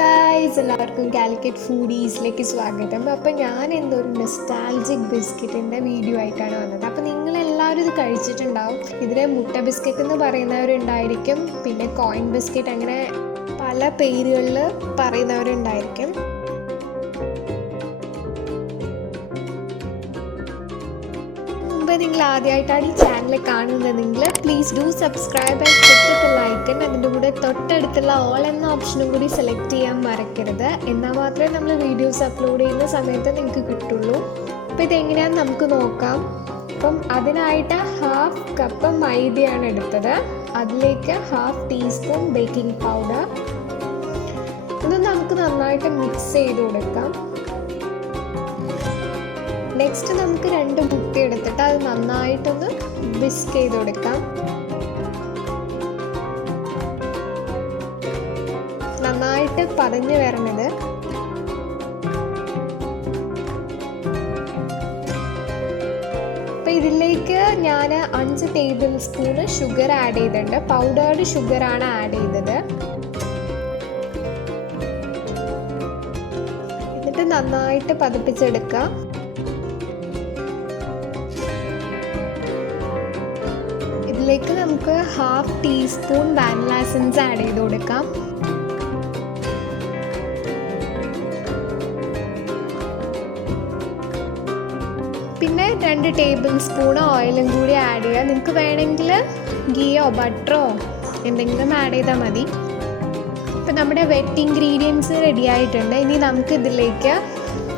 Guys, എല്ലാവർക്കും കാലിക്കറ്റ് ഫുഡീസിലേക്ക് സ്വാഗതം. അപ്പോൾ ഞാൻ എന്തൊരു നൊസ്റ്റാൾജിക് ബിസ്ക്കറ്റിൻ്റെ വീഡിയോ ആയിട്ടാണ് വന്നത്. അപ്പോൾ നിങ്ങളെല്ലാവരും ഇത് കഴിച്ചിട്ടുണ്ടാവും. ഇതിനെ മുട്ട ബിസ്ക്കറ്റ് എന്ന് പറയുന്നവരുണ്ടായിരിക്കും, പിന്നെ കോയിൻ ബിസ്ക്കറ്റ്, അങ്ങനെ പല പേരുകളിൽ പറയുന്നവരുണ്ടായിരിക്കും. നിങ്ങൾ ആദ്യമായിട്ടാണ് ഈ ചാനൽ കാണുന്നതെങ്കിൽ please do subscribe and click the lichen. അതിൻ്റെ കൂടെ തൊട്ടടുത്തുള്ള ഓൾ എന്ന ഓപ്ഷനും കൂടി സെലക്ട് ചെയ്യാൻ മറക്കരുത്. എന്നാൽ മാത്രമേ നമ്മൾ വീഡിയോസ് അപ്ലോഡ് ചെയ്യുന്ന സമയത്ത് നിങ്ങൾക്ക് കിട്ടുള്ളൂ. അപ്പോൾ ഇതെങ്ങനെയാണെന്ന് നമുക്ക് നോക്കാം. അപ്പം അതിനായിട്ട് 1/2 കപ്പ് മൈദയാണ് എടുത്തത്. അതിലേക്ക് 1/2 ടീസ്പൂൺ ബേക്കിംഗ് പൗഡർ. ഇത് നമുക്ക് നന്നായിട്ട് മിക്സ് ചെയ്ത് കൊടുക്കാം. നെക്സ്റ്റ് നമുക്ക് 2 മുട്ട എടുത്തിട്ട് അത് നന്നായിട്ടൊന്ന് വിസ്ക് ചെയ്ത് കൊടുക്കാം. നന്നായിട്ട് പതഞ്ഞ് വരണത്. അപ്പം ഇതിലേക്ക് ഞാൻ 5 ടേബിൾ സ്പൂണ് ഷുഗർ ആഡ് ചെയ്തിട്ടുണ്ട്. പൗഡേർഡ് ഷുഗറാണ് ആഡ് ചെയ്തത്. എന്നിട്ട് നന്നായിട്ട് പതിപ്പിച്ചെടുക്കുക. ഇതിലേക്ക് നമുക്ക് 1/2 ടീസ്പൂൺ വാനില എസൻസ് ആഡ് ചെയ്ത് കൊടുക്കാം. പിന്നെ 2 ടേബിൾ സ്പൂൺ ഓയിലും കൂടി ആഡ് ചെയ്യുക. നിങ്ങൾക്ക് വേണമെങ്കിൽ ഗീയോ ബട്ടറോ എന്തെങ്കിലും ആഡ് ചെയ്താൽ മതി. ഇപ്പം നമ്മുടെ വെറ്റ് ഇൻഗ്രീഡിയൻസ് റെഡി ആയിട്ടുണ്ട്. ഇനി നമുക്ക് ഇതിലേക്ക്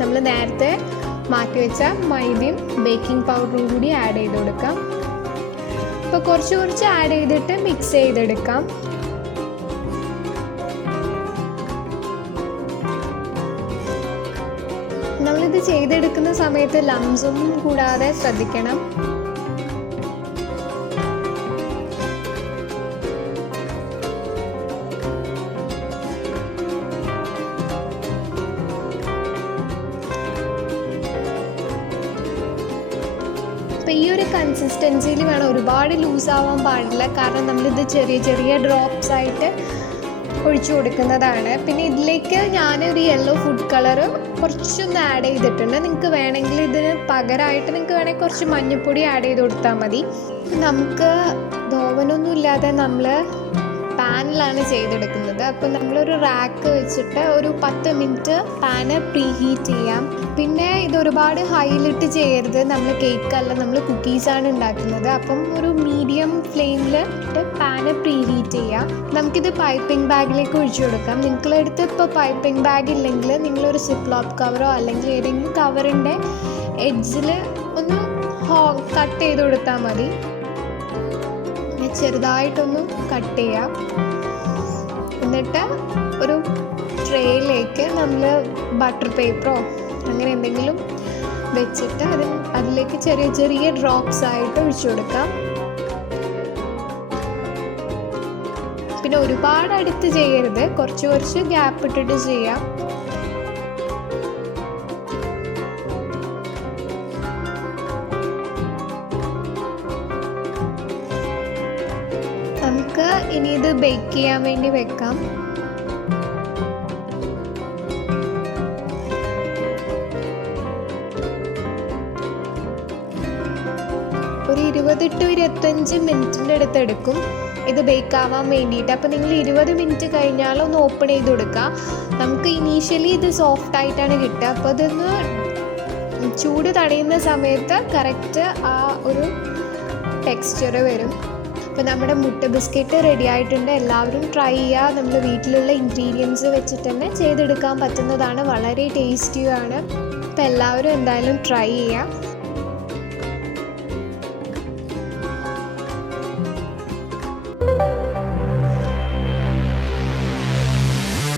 നമ്മൾ നേരത്തെ മാറ്റി വെച്ച മൈദയും ബേക്കിംഗ് പൗഡറും കൂടി ആഡ് ചെയ്ത് കൊടുക്കാം. അപ്പോൾ കുറച്ച് ആഡ് ചെയ്തിട്ട് മിക്സ് ചെയ്തെടുക്കാം. നമ്മളിത് ചെയ്തെടുക്കുന്ന സമയത്ത് ലംസൊന്നും കൂടാതെ ശ്രദ്ധിക്കണം. അപ്പോൾ ഈ ഒരു കൺസിസ്റ്റൻസിയിൽ വേണം, ഒരുപാട് ലൂസ് ആവാൻ പാടില്ല. കാരണം നമ്മളിത് ചെറിയ ചെറിയ ഡ്രോപ്സ് ആയിട്ട് ഒഴിച്ചു കൊടുക്കുന്നതാണ്. പിന്നെ ഇതിലേക്ക് ഞാനൊരു യെല്ലോ ഫുഡ് കളർ കുറച്ചൊന്ന് ആഡ് ചെയ്തിട്ടുണ്ട്. നിങ്ങൾക്ക് വേണമെങ്കിൽ ഇതിന് പകരമായിട്ട് നിങ്ങൾക്ക് വേണമെങ്കിൽ കുറച്ച് മഞ്ഞൾപ്പൊടി ആഡ് ചെയ്ത് കൊടുത്താൽ മതി. നമുക്ക് ഓവനൊന്നും ഇല്ലാതെ നമ്മൾ പാനിലാണ് ചെയ്തെടുക്കുന്നത്. അപ്പോൾ നമ്മളൊരു റാക്ക് വെച്ചിട്ട് ഒരു 10 മിനിറ്റ് പാന് പ്രീ ഹീറ്റ് ചെയ്യാം. പിന്നെ ഇത് ഒരുപാട് ഹൈലിട്ട് ചെയ്യരുത്. നമ്മൾ കേക്കല്ല, നമ്മൾ കുക്കീസാണ് ഉണ്ടാക്കുന്നത്. അപ്പം ഒരു മീഡിയം ഫ്ലെയിമിൽ പാന് പ്രീ ഹീറ്റ് ചെയ്യാം. നമുക്കിത് പൈപ്പിംഗ് ബാഗിലേക്ക് ഒഴിച്ചു കൊടുക്കാം. നിങ്ങളടുത്ത് ഇപ്പോൾ പൈപ്പിംഗ് ബാഗ് ഇല്ലെങ്കിൽ നിങ്ങളൊരു സിപ്ലോക്ക് കവറോ അല്ലെങ്കിൽ ഏതെങ്കിലും കവറിൻ്റെ എഡ്ജിൽ ഒന്ന് കട്ട് ചെയ്ത് കൊടുത്താൽ മതി. ചെറുതായിട്ടൊന്ന് കട്ട് ചെയ്യാം. എന്നിട്ട് ഒരു ട്രേയിലേക്ക് നമ്മൾ ബട്ടർ പേപ്പറോ അങ്ങനെ എന്തെങ്കിലും വെച്ചിട്ട് അതിലേക്ക് ചെറിയ ചെറിയ ഡ്രോപ്സ് ആയിട്ട് ഒഴിച്ചു കൊടുക്കാം. പിന്നെ ഒരുപാട് അടുത്ത് ചെയ്യരുത്, കുറച്ച് ഗ്യാപ്പ് ഇട്ടിട്ട് ചെയ്യാം. നമുക്ക് ഇനി ഇത് ബേക്ക് ചെയ്യാൻ വേണ്ടി വെക്കാം. ഒരു 20 to 25 മിനിറ്റിൻ്റെ അടുത്ത് എടുക്കും ഇത് ബേക്ക് ആവാൻ വേണ്ടിയിട്ട്. അപ്പോൾ നിങ്ങൾ 20 മിനിറ്റ് കഴിഞ്ഞാൽ ഒന്ന് ഓപ്പൺ ചെയ്ത് കൊടുക്കുക. നമുക്ക് ഇനീഷ്യലി ഇത് സോഫ്റ്റ് ആയിട്ടാണ് കിട്ടുക. അപ്പോൾ അതൊന്ന് ചൂട് തടയുന്ന സമയത്ത് കറക്റ്റ് ആ ഒരു ടെക്സ്ചർ വരും. അപ്പോൾ നമ്മുടെ മുട്ട ബിസ്ക്കറ്റ് റെഡി ആയിട്ടുണ്ട്. എല്ലാവരും ട്രൈ ചെയ്യുക. നമ്മൾ വീട്ടിലുള്ള ഇൻഗ്രീഡിയൻസ് വെച്ചിട്ട് തന്നെ ചെയ്തെടുക്കാൻ പറ്റുന്നതാണ്. വളരെ ടേസ്റ്റിയാണ്. അപ്പോൾ എല്ലാവരും എന്തായാലും ട്രൈ ചെയ്യുക.